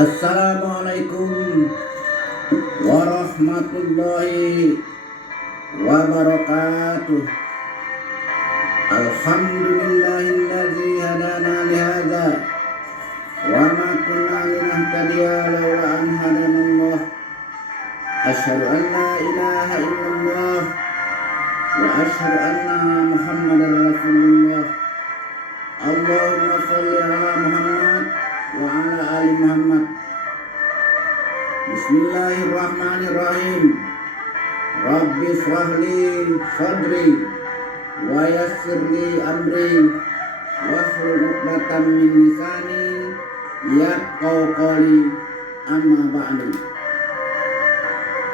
Assalamualaikum warahmatullahi wabarakatuh. Alhamdulillahilladzi hadana lihadza wa ma kunna linahtadiya laula an hadanallah. Asyhadu an la ilaha illallah wa asyhadu anna Muhammadar Rasulullah. Allahumma shalli ala Muhammad wa ala ali Muhammad. Bismillahirrahmanirrahim. Rabbi shrahli sadri wa yassirli amri wahlul 'uqdatam min lisani yafqahu qawli, amma ba'du.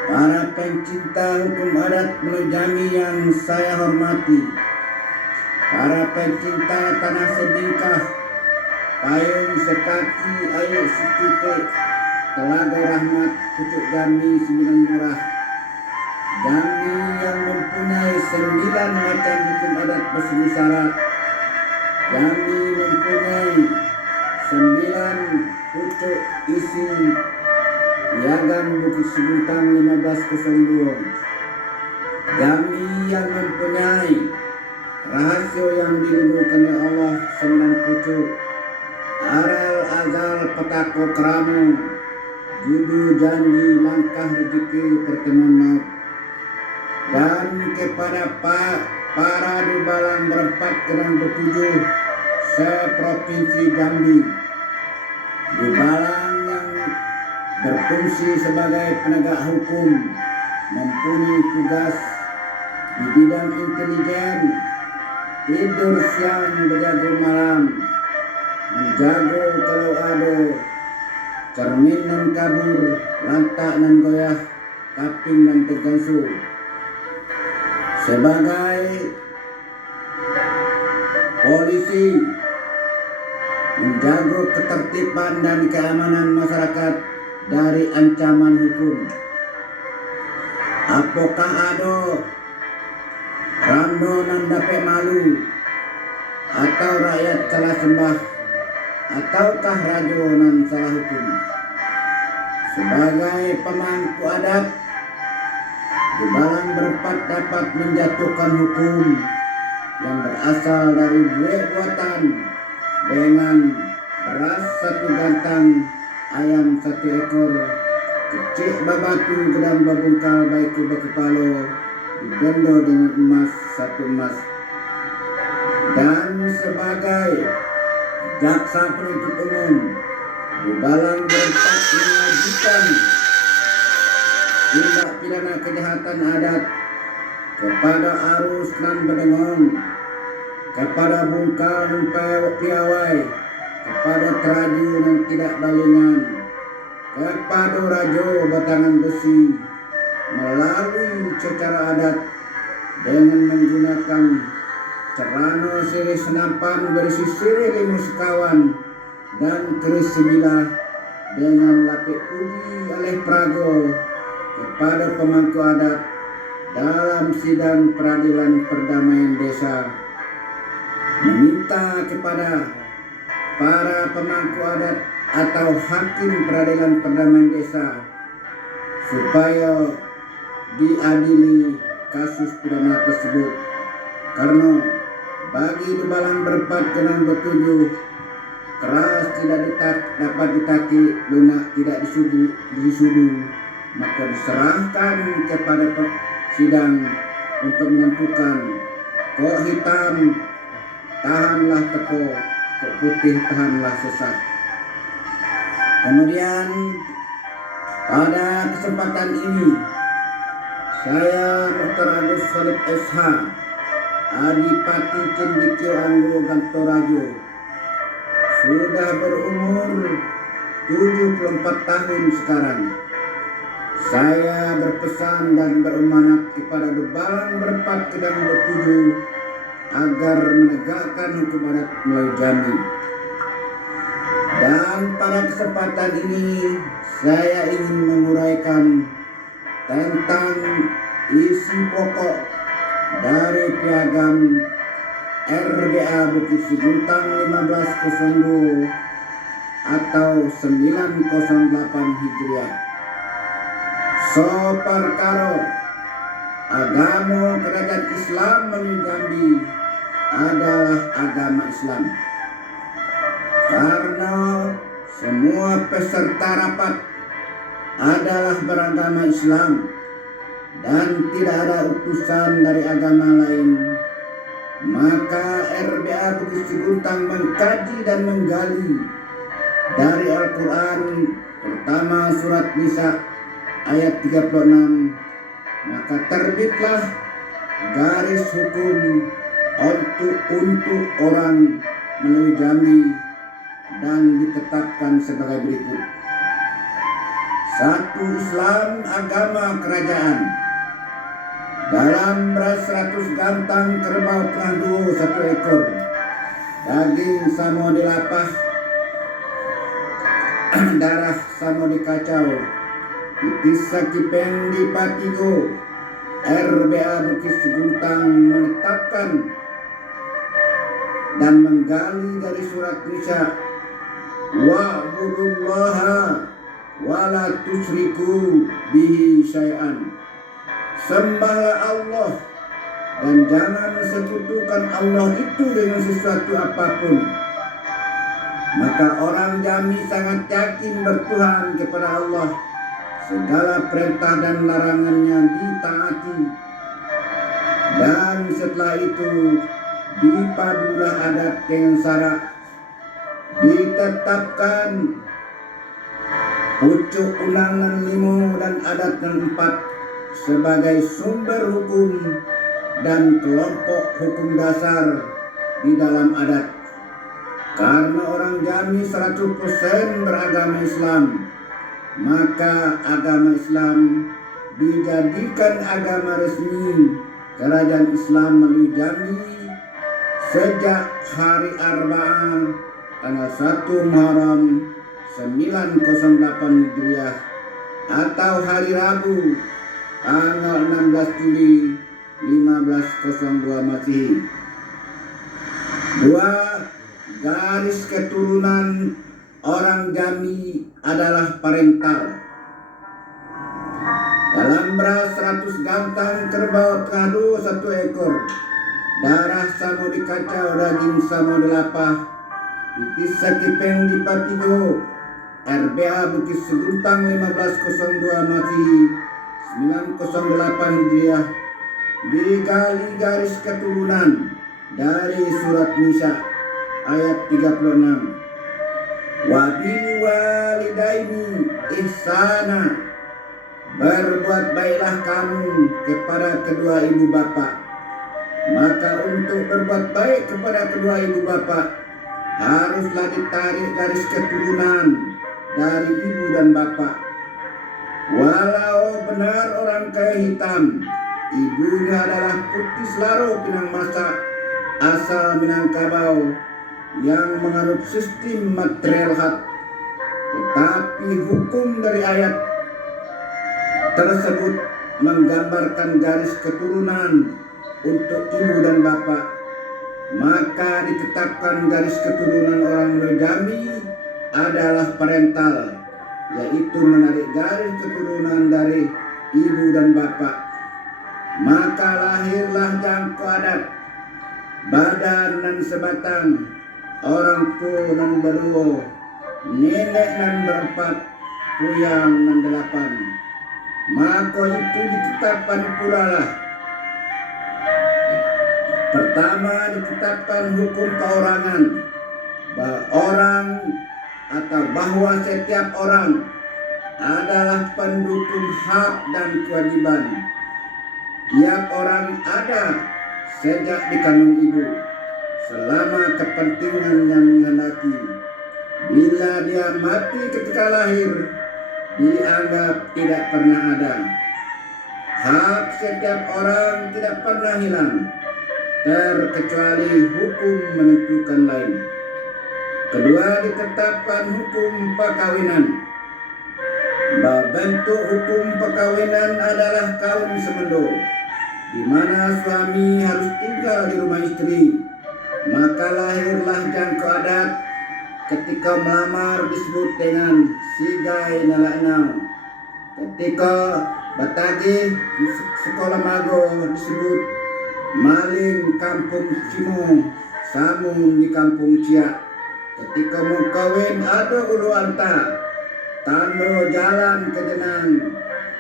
Para pencinta hukum adat Menujami yang saya hormati, para pencinta tanah sebingkah, payung sekaki ayu sekite, Telaga Rahmat, Pucuk Jambi, Sembilan Murah. Jambi yang mempunyai 9 macam hukum adat bersemi syarat. Jambi mempunyai 9 pucuk isi Piagam Bukit Siguntang 1502. Jambi yang mempunyai rahasia yang dilindungi oleh Allah 9 pucuk. Aral azal petako keramu, judu janji langkah rezeki pertemuan maut. Dan kepada para dubalang berempat dan bertujuh seprovinsi Jambi, dubalang yang berfungsi sebagai penegak hukum, mempunyai tugas di bidang intelijen, tidur siang berjaga malam, menjago kalau ada cermin dan kabur, lantak dan goyah, kaping dan tergansu. Sebagai polisi, menjaga ketertiban dan keamanan masyarakat dari ancaman hukum. Apakah ada ramdo nan dapat malu, atau rakyat salah sembah, ataukah raja nan salah hukum? Sebagai pemangku adat, dubalang berempat dapat menjatuhkan hukum yang berasal dari buatan dengan beras 1 gantang, ayam 1 ekor, kecik babatu gedang babungkal baiku berkepala, didenda dengan emas 1 emas. Dan sebagai jaksa penuntut umum, dubalang berempat mengajukan tindak pidana kejahatan adat kepada arus nan bedengong, kepada bungkal dan piawai, kepada teraju dan tidak balingan, kepada rajo batangan besi, melalui secara adat dengan menggunakan celana sirih senapan berisi sirih 5 sekawan dan keris 9 dengan lapik puji oleh prago kepada pemangku adat dalam sidang peradilan perdamaian desa, meminta kepada para pemangku adat atau hakim peradilan perdamaian desa supaya diadili kasus pidana tersebut, karena bagi dubalang berempat dan bertujuh, keras tidak dapat ditaki, lunak tidak disudu, maka diserahkan kepada sidang untuk menentukan kok hitam tahanlah teko, kok putih tahanlah sesat. Kemudian pada kesempatan ini saya Dr. Agus Salib SH, Adipati Cendikyo Anggo Gantorajo, sudah berumur 74 tahun sekarang. Saya berpesan dan beramanat kepada dubalang berempat dan bertujuh agar menegakkan hukum adat melalui Jambi. Dan pada kesempatan ini saya ingin menguraikan tentang isi pokok dari piagam RDA Bukit Siguntang 1502 atau 908 Hijriah. So perkara agama kerajaan Islam melalui Jambi adalah agama Islam, karena semua peserta rapat adalah beragama Islam dan tidak ada utusan dari agama lain. Maka RBA Bukit Seguntang mengkaji dan menggali dari Al-Quran, pertama surat Nisa ayat 36, maka terbitlah garis hukum untuk orang melalui Jambi dan ditetapkan sebagai berikut. 1. Islam agama kerajaan. Dalam beras 100 gantang kerbau tengah 1 ekor, daging samo dilapah, darah samo dikacau, dipisah kipeng di patigo. RBA Bukit Seguntang menetapkan dan menggali dari surat Nisa, wa'budullaha wa la tusyriku bihi syai'an. Sembahlah Allah dan jangan sekutukan Allah itu dengan sesuatu apapun. Maka orang Jambi sangat yakin bertuhan kepada Allah. Segala perintah dan larangannya ditaati. Dan setelah itu dipadulah adat dengan syarat. Ditetapkan pucuk undangan 5 dan adat 4 sebagai sumber hukum dan kelompok hukum dasar di dalam adat. Karena orang Jambi 100% beragama Islam, maka agama Islam dijadikan agama resmi kerajaan Islam melalui Jambi sejak hari Arba'ah tanggal 1 Muharram 908 Hijriah atau hari Rabu tanggal 16 Juli 1502 Masehi. 2. Garis keturunan orang Jambi adalah parental. Dalam beras 100 gantang kerbau tengah 1 ekor, darah samo dikacau, daging samo dilapah, dipisah kipeng di patigo. RBA Bukit Seguntang 1502 Masehi 908 Hijriah. Digali garis keturunan dari surat Nisa ayat 36. Wabil walidaini ihsana, berbuat baiklah kamu kepada kedua ibu bapa. Maka untuk berbuat baik kepada kedua ibu bapa haruslah ditarik garis keturunan dari ibu dan bapak. Walau benar orang kaya hitam, ibunya adalah putih selaro Pinang Masak asal Minangkabau yang menganut sistem matriarkat, tetapi hukum dari ayat tersebut menggambarkan garis keturunan untuk ibu dan bapak. Maka ditetapkan garis keturunan orang Jambi adalah parental, yaitu menarik garis keturunan dari ibu dan bapak. Maka lahirlah jangko adat, badan dan sebatang, orang tua dan berdua, nenek dan berempat, puyang dan 8. Maka itu ditetapkan pula lah. Pertama, ditetapkan hukum perorangan bahwa setiap orang adalah pendukung hak dan kewajiban. Tiap orang ada sejak di kandung ibu selama kepentingan yang menghendaki. Bila dia mati ketika lahir, dianggap tidak pernah ada. Hak setiap orang tidak pernah hilang, terkecuali hukum menentukan lain. Kedua, ditetapkan hukum perkawinan. Bentuk hukum perkawinan adalah kawin semendo, di mana suami harus tinggal di rumah istri. Maka lahirlah jangko adat ketika melamar disebut dengan sigai nalanau. Ketika batagih di sekolah mago disebut maling kampung Cimo, samun di kampung Ciak. Ketika mau kawin ada ulu anta, tando jalan ke jenang,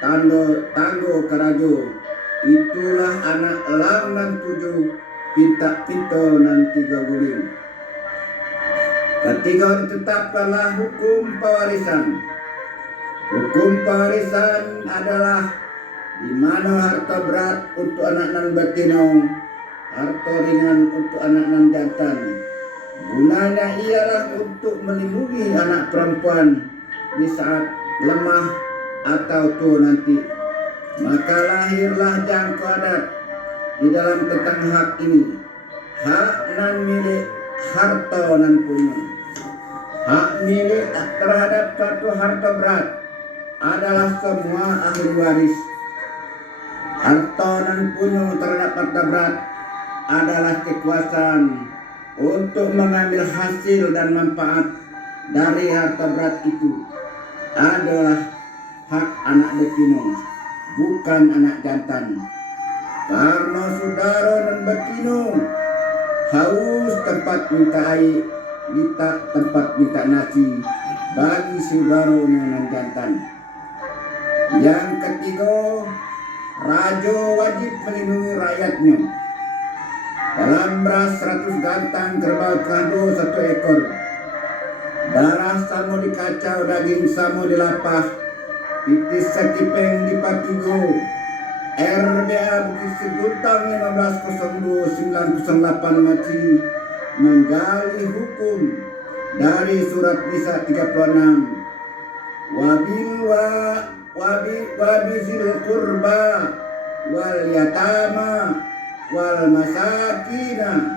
tanggo kerajo. Itulah anak elang nan tujuh, pinta pinto nan tiga guling. Ketika ditetapkanlah hukum pewarisan. Hukum pewarisan adalah di mana harta berat untuk anak nan betina, harta ringan untuk anak nan jantan. Gunanya ialah untuk melindungi anak perempuan di saat lemah atau tua nanti. Maka lahirlah jangka adat di dalam tentang hak ini. Hak nan milik harta nan punya. Hak milik terhadap suatu harta berat adalah semua ahli waris. Harta nan punya terhadap harta berat adalah kekuasaan untuk mengambil hasil dan manfaat dari harta berat itu. Adalah hak anak betina, bukan anak jantan. Karena saudara nan betina haus tempat minta air, minta tempat minta nasi bagi saudara nan jantan. Yang ketiga, raja wajib melindungi rakyatnya. Dalam beras 100 gantang kerbau kado 1 ekor. Darah samo dikacau, daging samo dilapah. Titis sekipeng dipatigo. RBA Bukit Segutang 1502-908 Maci menggali hukum dari surat Nisa 36. Wabizil kurba wal yatama wal masakina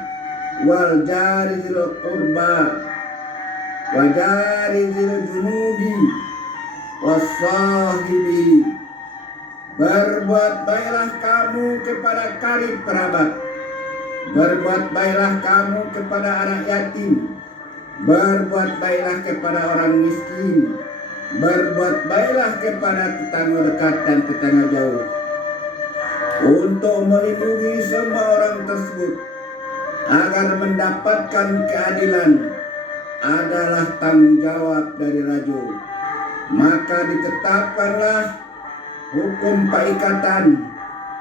wal jarizil qurba wa jarizil junubi wasahibi. Berbuat baiklah kamu kepada karib kerabat, berbuat baiklah kamu kepada anak yatim, berbuat baiklah kepada orang miskin, berbuat baiklah kepada tetangga dekat dan tetangga jauh. Untuk melindungi semua orang tersebut agar mendapatkan keadilan adalah tanggung jawab dari raja. Maka ditetapkanlah hukum paikatan,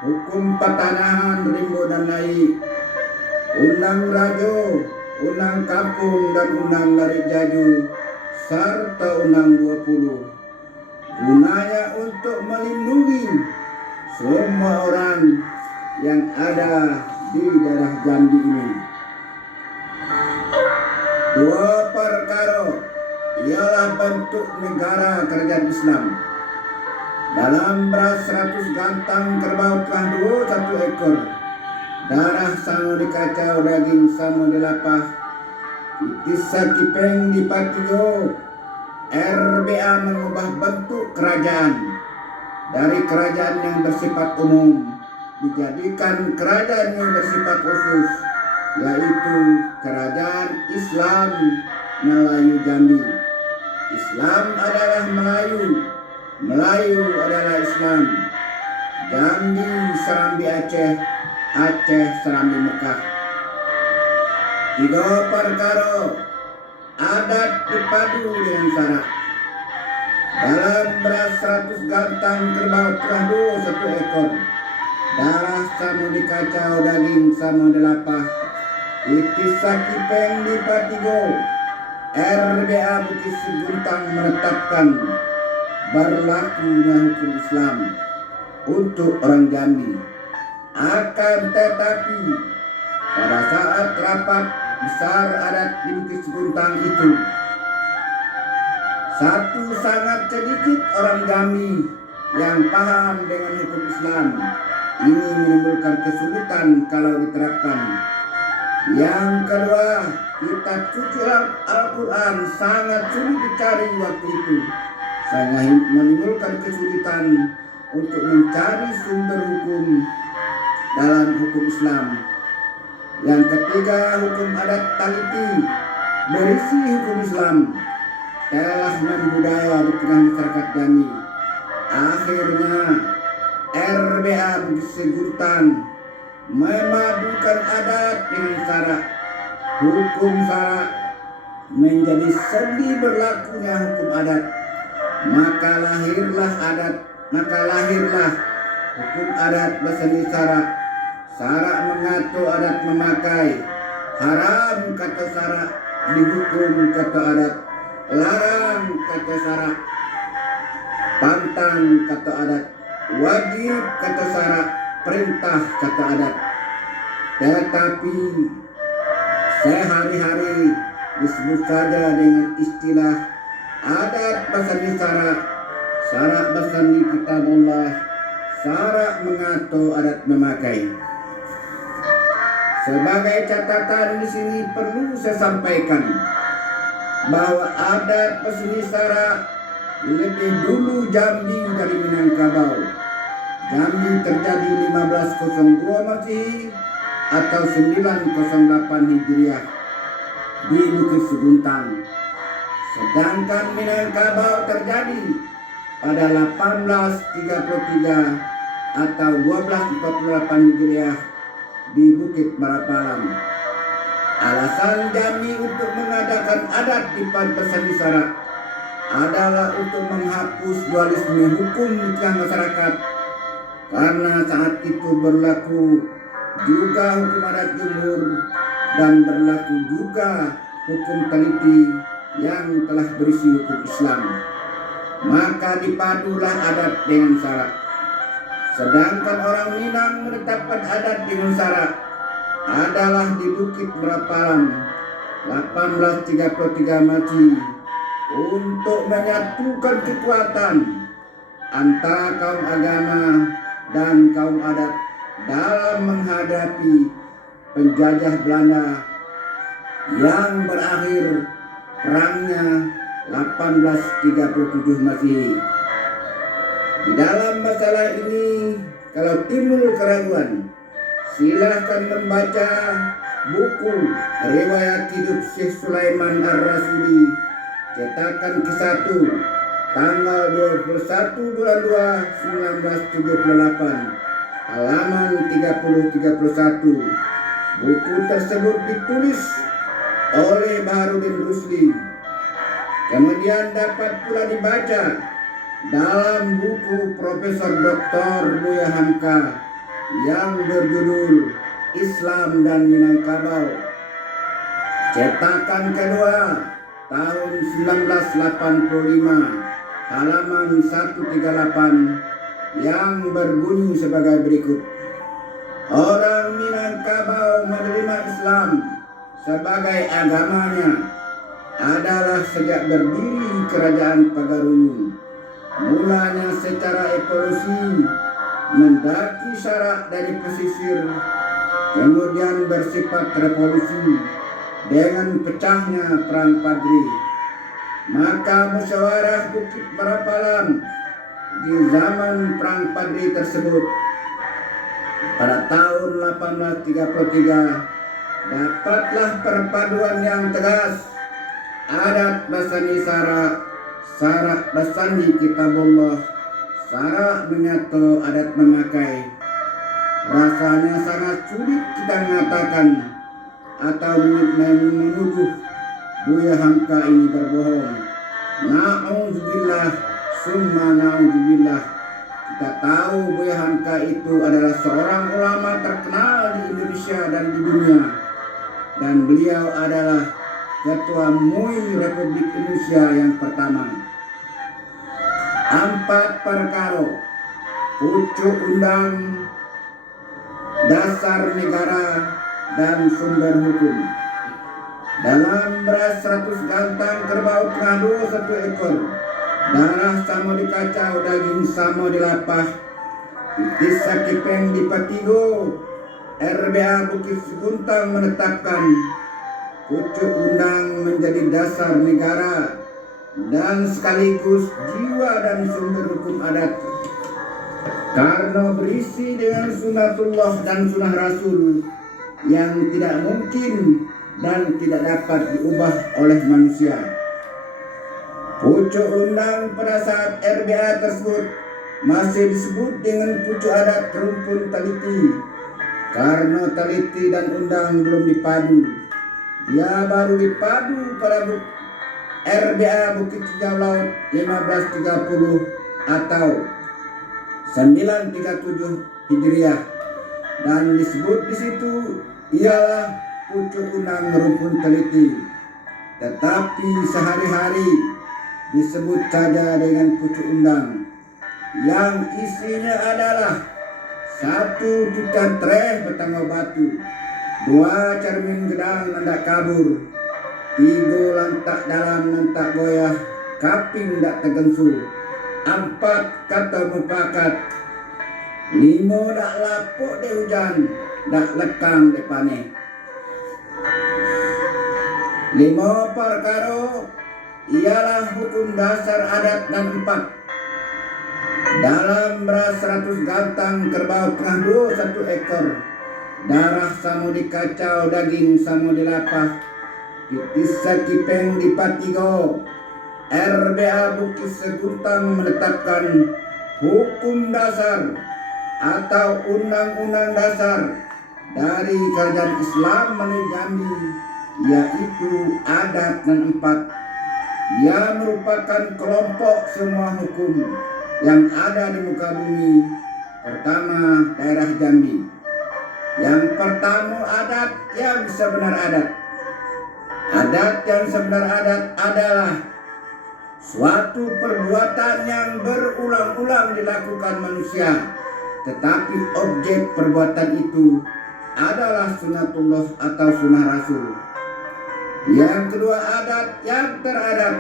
hukum patanahan rimbo dan naik, undang raja, undang kampung dan undang lari jaju, serta undang 20. Gunanya untuk melindungi semua orang yang ada di daerah Jambi ini. 2 perkara ialah bentuk negara kerajaan Islam. Dalam beras 100 gantang kerbau kado 1 ekor. Darah samo dikacau, daging samo dilapah. Titis sakipeng dipatigo. RBA mengubah bentuk kerajaan dari kerajaan yang bersifat umum dijadikan kerajaan yang bersifat khusus, yaitu Kerajaan Islam Melayu Jambi. Islam adalah Melayu, Melayu adalah Islam. Jambi Serambi Aceh, Aceh Serambi Mekah. 3 perkara adat dipadu dengan syarat. Dalam beras 100 gantang kerbau kado 1 ekor. Darah samo dikacau, daging samo dilapah. Titis sakipeng dipatigo. RBA Bukit Seguntang menetapkan berlakunya hukum Islam untuk orang Jambi. Akan tetapi pada saat rapat besar adat di Bukit Seguntang itu, sangat sedikit orang Jambi yang paham dengan hukum Islam. Ini menimbulkan kesulitan kalau diterapkan. Yang kedua, kitab suci Al-Quran sangat sulit dicari waktu itu, sangat menimbulkan kesulitan untuk mencari sumber hukum dalam hukum Islam. Yang ketiga, hukum adat taliti berisi hukum Islam telah membudaya di tengah masyarakat kami. Akhirnya RBA Bukit Seguntang memadukan adat dengan syarak. Hukum syarak menjadi sendi berlakunya hukum adat. Maka lahirlah hukum adat berseni syarak. Syarak mengatur adat memakai. Haram kata syarak, dihukum kata adat. Larang kata syarak, pantang kata adat. Wajib kata syarak, perintah kata adat. Tetapi sehari-hari disebut saja dengan istilah adat bersani syarak, syarak bersani kitabullah, syarak mengatur adat memakai. Sebagai catatan di sini perlu saya sampaikan bahwa adat bersani syarak lebih dulu Jambi dari Minangkabau. Jambi terjadi 1502 Masehi atau 908 Hijriah di Bukit Seguntang. Sedangkan Minangkabau terjadi pada 1833 atau 1248 Hijriah di Bukit Barapalam. Alasan Jambi untuk mengadakan adat di bersani syarak adalah untuk menghapus dualisme hukum di tengah masyarakat, karena saat itu berlaku juga hukum adat jumhur dan berlaku juga hukum teliti yang telah berisi hukum Islam. Maka dipadulah adat dengan syarak. Sedangkan orang Minang menetapkan adat dengan syarak adalah di Bukit Barapalam 1833 Masehi untuk menyatukan kekuatan antara kaum agama dan kaum adat dalam menghadapi penjajah Belanda yang berakhir perangnya 1837 Masehi. Di dalam masalah ini, kalau timbul keraguan, silahkan membaca buku Riwayat Hidup Syekh Sulaiman Ar-Rasuli cetakan ke-1 tanggal 21 bulan 2 1978 halaman 30-31. Buku tersebut ditulis oleh Baharudin Rusli. Kemudian dapat pula dibaca dalam buku Profesor Dr. Buya Hamka yang berjudul Islam dan Minangkabau. Cetakan kedua tahun 1985 halaman 138 yang berbunyi sebagai berikut. Orang Minangkabau menerima Islam sebagai agamanya adalah sejak berdiri Kerajaan Pagarungu. Mulanya secara evolusi mendaki syarak dari pesisir, kemudian bersifat revolusi dengan pecahnya Perang Padri. Maka musyawarah Bukit Barapalam di zaman Perang Padri tersebut pada tahun 1833 dapatlah perpaduan yang tegas adat bersani syarak, syarak bersani kitabullah, syarak menyatu adat memakai. Rasanya sangat sulit kita mengatakan atau menuduh Buya Hamka ini berbohong. Na'udzubillah summa na'udzubillah. Kita tahu Buya Hamka itu adalah seorang ulama terkenal di Indonesia dan di dunia, dan beliau adalah Ketua MUI Republik Indonesia yang pertama. 4 perkara pucuk undang, dasar negara, dan sumber hukum. Dalam beras 100 gantang kerbau kerbau 1 ekor, darah samo dikacau, daging samo dilapah, titis sakipeng dipatigo. RBA Bukit Seguntang menetapkan pucuk undang menjadi dasar negara dan sekaligus jiwa dan sumber hukum adat, karena berisi dengan sunatullah dan sunnah Rasul yang tidak mungkin dan tidak dapat diubah oleh manusia. Pucuk undang pada saat RBA tersebut masih disebut dengan pucuk adat rumpun teliti karena teliti dan undang belum dipadu. Dia baru dipadu pada RBA Bukit Hijau Laut 1530 atau 937 Hijriah, dan disebut di situ ialah pucuk undang rumpun teliti. Tetapi sehari-hari disebut saja dengan pucuk undang yang isinya adalah 1 titan treh betangga batu, 2 cermin gedang nandak kabur, 3 lantak dalam nantak goyah, kaping dak tegensu, 4 kata mupakat, 5 dak lapuk de hujan, dak lekang de paneh. 5 perkara ialah hukum dasar adat dan 4. Dalam beras 100 gantang kerbau tengah 1 ekor, darah samo dikacau, daging samo dilapah, titis sakipeng dipatigo. RBA Bukit Seguntang menetapkan hukum dasar atau undang-undang dasar dari Kerajaan Islam Melayu Jambi, yaitu adat dan 4, yang merupakan kelompok semua hukum yang ada di muka bumi. Pertama, daerah Jambi. Yang pertama, adat yang sebenar adat. Adat yang sebenar adat adalah suatu perbuatan yang berulang-ulang dilakukan manusia, tetapi objek perbuatan itu adalah sunatullah atau sunnah Rasul. Yang kedua, adat yang teradat.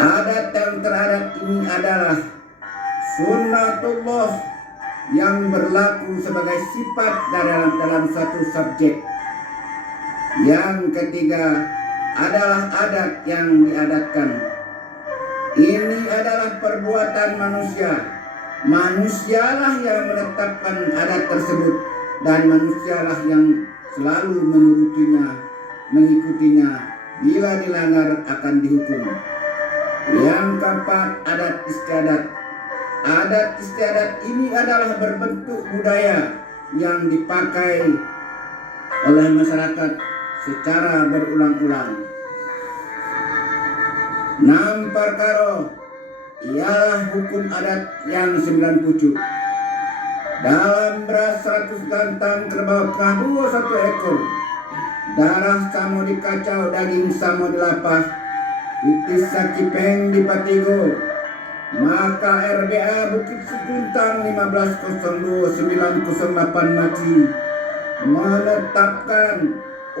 Adat yang teradat ini adalah sunnatullah yang berlaku sebagai sifat dalam suatu subjek. Yang ketiga adalah adat yang diadatkan. Ini adalah perbuatan manusia. Manusialah yang menetapkan adat tersebut, dan manusialah yang selalu menurutinya, mengikutinya. Bila dilanggar akan dihukum. Yang keempat, adat istiadat. Adat istiadat ini adalah berbentuk budaya yang dipakai oleh masyarakat secara berulang-ulang. 6 perkara ialah hukum adat yang 9 pucuk. Dalam beras 100 gantang kerbau tengah 1 ekor, darah samo dikacau, daging samo dilapah, titis sakipeng dipatigo. Maka RBA Bukit Seguntang 1502-908 Maci menetapkan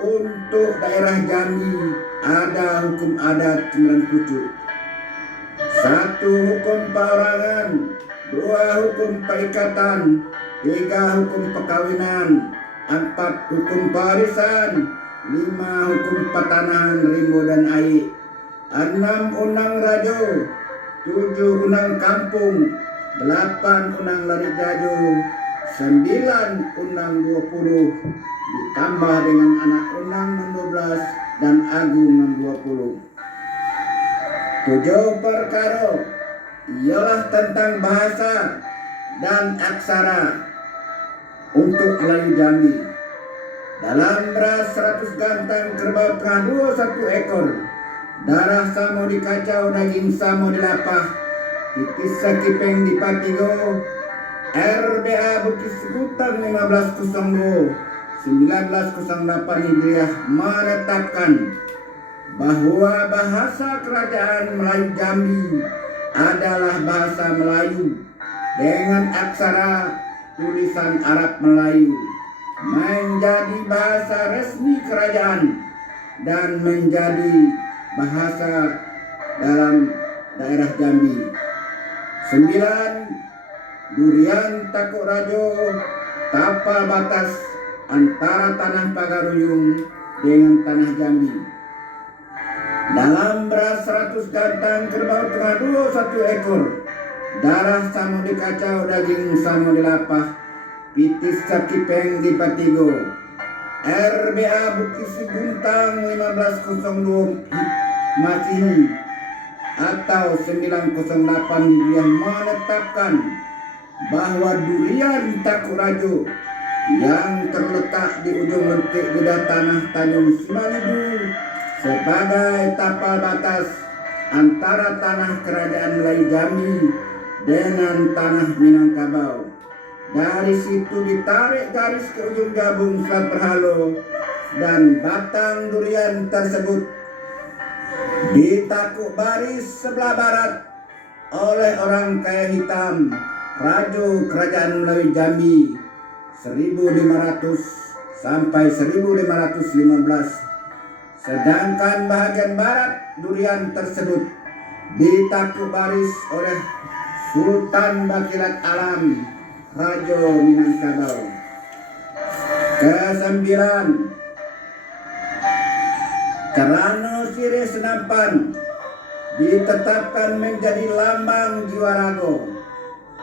untuk daerah Jambi ada hukum adat 9 pucuk. 1 hukum perorangan, 2 hukum perikatan, 3 hukum perkawinan, 4 hukum pewarisan, 5 hukum pertanahan rimbo dan air, 6 undang rajo, 7 undang kampung, 8 undang lari jajo, 9 undang 20, ditambah dengan anak undang 12 dan agung 20. 7 perkara ialah tentang bahasa dan aksara untuk Melayu Jambi. Dalam beras 100 gantang kerbau tengah 1 ekor, darah samo dikacau, daging samo dilapah, titis sakipeng dipatigo. RBA Bukit Seguntang 1502-1908 Hijriah menetapkan bahwa bahasa kerajaan Melayu Jambi adalah bahasa Melayu dengan aksara tulisan Arab Melayu, menjadi bahasa resmi kerajaan dan menjadi bahasa dalam daerah Jambi. 9. Durian Takuk Rajo, tapal batas antara tanah Pagaruyung dengan tanah Jambi. Dalam beras 100 gantang kerbau tengah 1 ekor, darah samo dikacau, daging samo dilapah, pitis sakipeng dipatigo. RBA Bukit Seguntang 1502 Masehi atau 908 Hijriah menetapkan bahwa durian Takurajo yang terletak di ujung lentik lidah tanah Tanjung Simalibu sebagai tapal batas antara tanah Kerajaan Melayu Jambi dengan tanah Minangkabau. Dari situ ditarik garis ke ujung gabung Selat Berhalo dan batang durian tersebut ditakuk baris sebelah barat oleh orang kaya hitam Rajo Kerajaan Melayu Jambi 1500 sampai 1515. Sedangkan bahagian barat durian tersebut ditakuk baris oleh Sultan Bakirat Alam Rajo Minangkabau. Kesembilan, Carano Sirih Senampan ditetapkan menjadi lambang jiwa rago.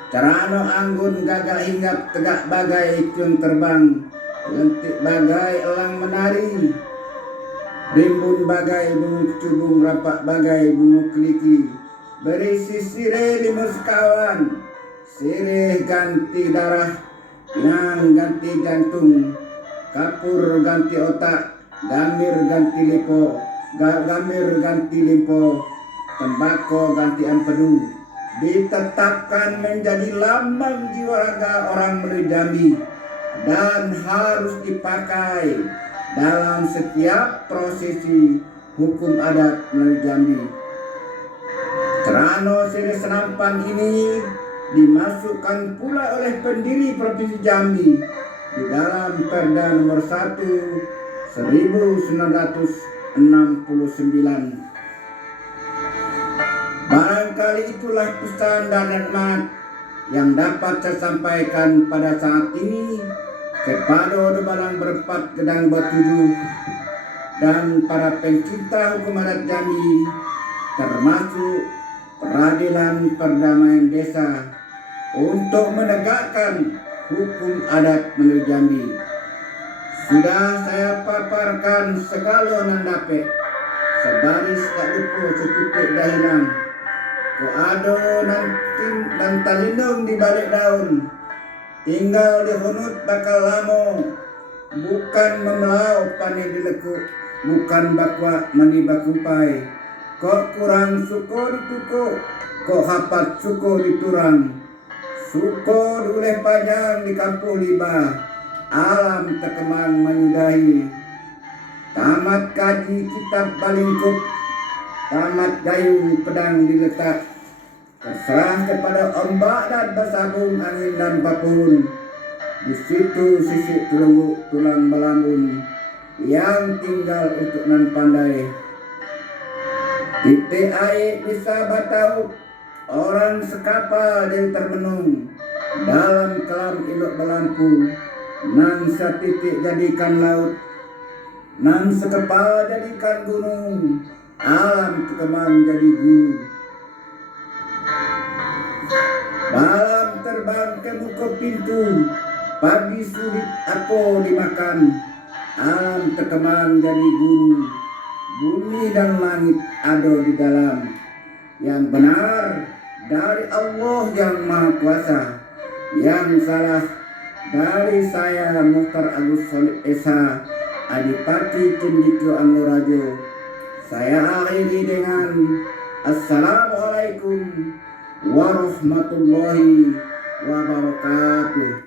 Carano anggun gagak hinggap tegak bagai cung terbang, lentik bagai elang menari, rimbun bagai bunga cubung, rapak bagai bunga keliki, berisi sirih lima sekawan, sirih ganti darah, pinang ganti jantung, kapur ganti otak, gamir ganti limpo, tembakau ganti empedu, ditetapkan menjadi lambang jiwa raga orang Melayu Jambi dan harus dipakai dalam setiap prosesi hukum adat Melayu Jambi. Carano Sirih Senampan ini dimasukkan pula oleh pendiri Provinsi Jambi di dalam Perda nomor 1 1969. Barangkali itulah pesan dan nikmat yang dapat saya sampaikan pada saat ini kepada Odebalang berempat Gedang Batuju dan para pencinta hukum adat Jambi, termasuk peradilan perdamaian desa untuk menegakkan hukum adat Melayu Jambi. Sudah saya paparkan segala nandape, sebaris tak lupa setitik dahilang, ko ado dan talindung di balik daun, tinggal di hunut bakal lamo, bukan memelau pani dilekuk, bukan bakwa mani bakupai, kok kurang suko ditukuk, kok hapat suko diturang, suko duleh panjang di kampung liba, alam terkemang menyudahi. Tamat kaji kitab balingkup, tamat gayung pedang diletak, terserah kepada ombak dan bersabung angin dan babun. Di situ sisik tulang melambun yang tinggal untuk nan pandai. Titik air bisa batau, orang sekapal yang termenung dalam kelam ilok belampu, nan setitik jadikan laut, nan sekepal jadikan gunung, alam terkemang jadi guru. Malam terbang ke buka pintu, pagi sulit apa dimakan, alam terkemang jadi guru. Bumi dan langit ada di dalam, yang benar dari Allah yang Maha Kuasa, yang salah dari saya Mukhtar Agus Solid Esa, Adipati Cendiko Anggorajo. Saya akhiri dengan Assalamualaikum warahmatullahi wabarakatuh.